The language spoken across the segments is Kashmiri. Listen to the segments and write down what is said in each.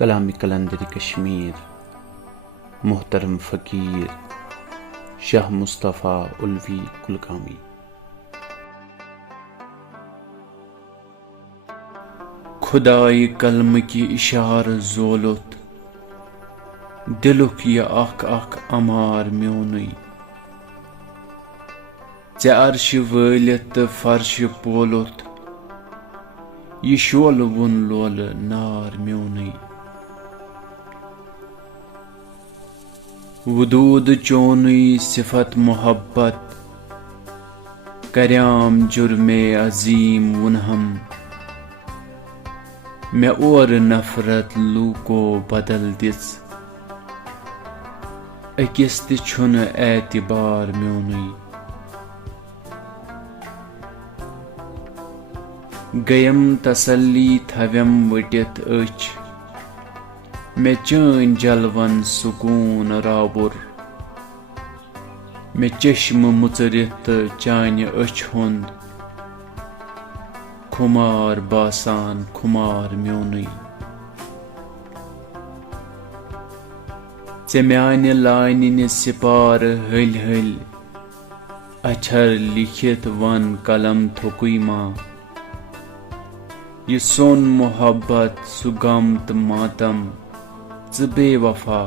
कलामी कलंदरी कश्मीर मोहतरम फ़कीर शाह मुस्तफ़ा उल्वी कुलगामी। खुदाई कलम की इशार ज़ोलुत दिलुक ये अख अख अमार म्योनुई चे अर्श वलित फर्श पोलुत ये शोल वुन लोल नार म्योनुई वदूद चोनुई सिफत मोहब्बत कर्याम जुर्मे अजीम वुनहम मैं और नफरत लूको बदल दिस अकिस तुन एतबार म्योनुई गयम तसल्ली थव्यम वटित अच मैं चैन जलवन सुकून राबुर मैं चश्म मुचरित चान अच हुंद खुमार बासान खुमार म्योनुई चे म्याने लाइन सिपार हल हल अछर लिखित वन कलम थुकुई मां ये सोन मोहब्बत सुगमत मातम ज बेवफा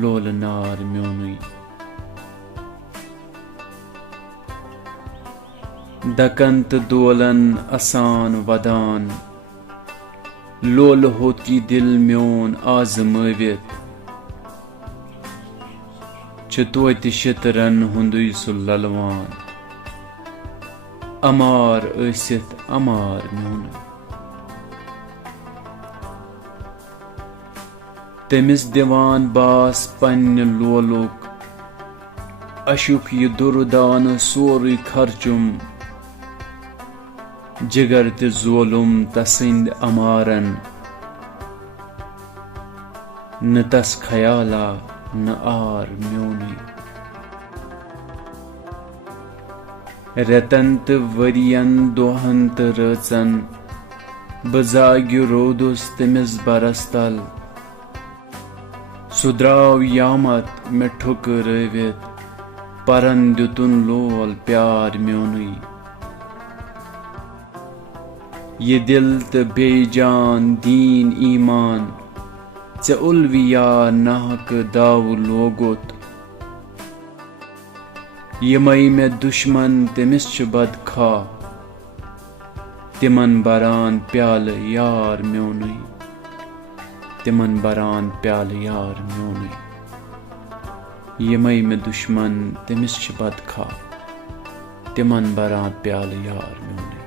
लोल नार म्योनुई दकंत दोलन आसान वदान लोल होती दिल म्योन आजमवित चतोत शितरन हुंदुई सुललवान अमार ऐसित अमार म्योनुई तमिस दिवान बास पन्न लोलुक अशुक ये दुर्दान सोरुई खर्चुम जिगर ते जोलुम तसिंद अमारन न तस खयाला न आर म्योनुई रेतन ते वरियन दोहन ते रचन बजाग्यु रोदुस तमिस बरस्तल सुद्राव यामत में ठुकरवित परन दुतुन लोल प्यार म्योनुई ये दिल ते बेजान दीन ईमान चे उल्विया नाहक दाव लोगुत ये मई में दुश्मन तमिस च बदखा तिमन बरान प्याल यार म्योनुई तिमन बरान प्याल यार म्योनुई ये मई में दुश्मन तमिस च बदखा तिमन बरान प्याल यार म्योनुई।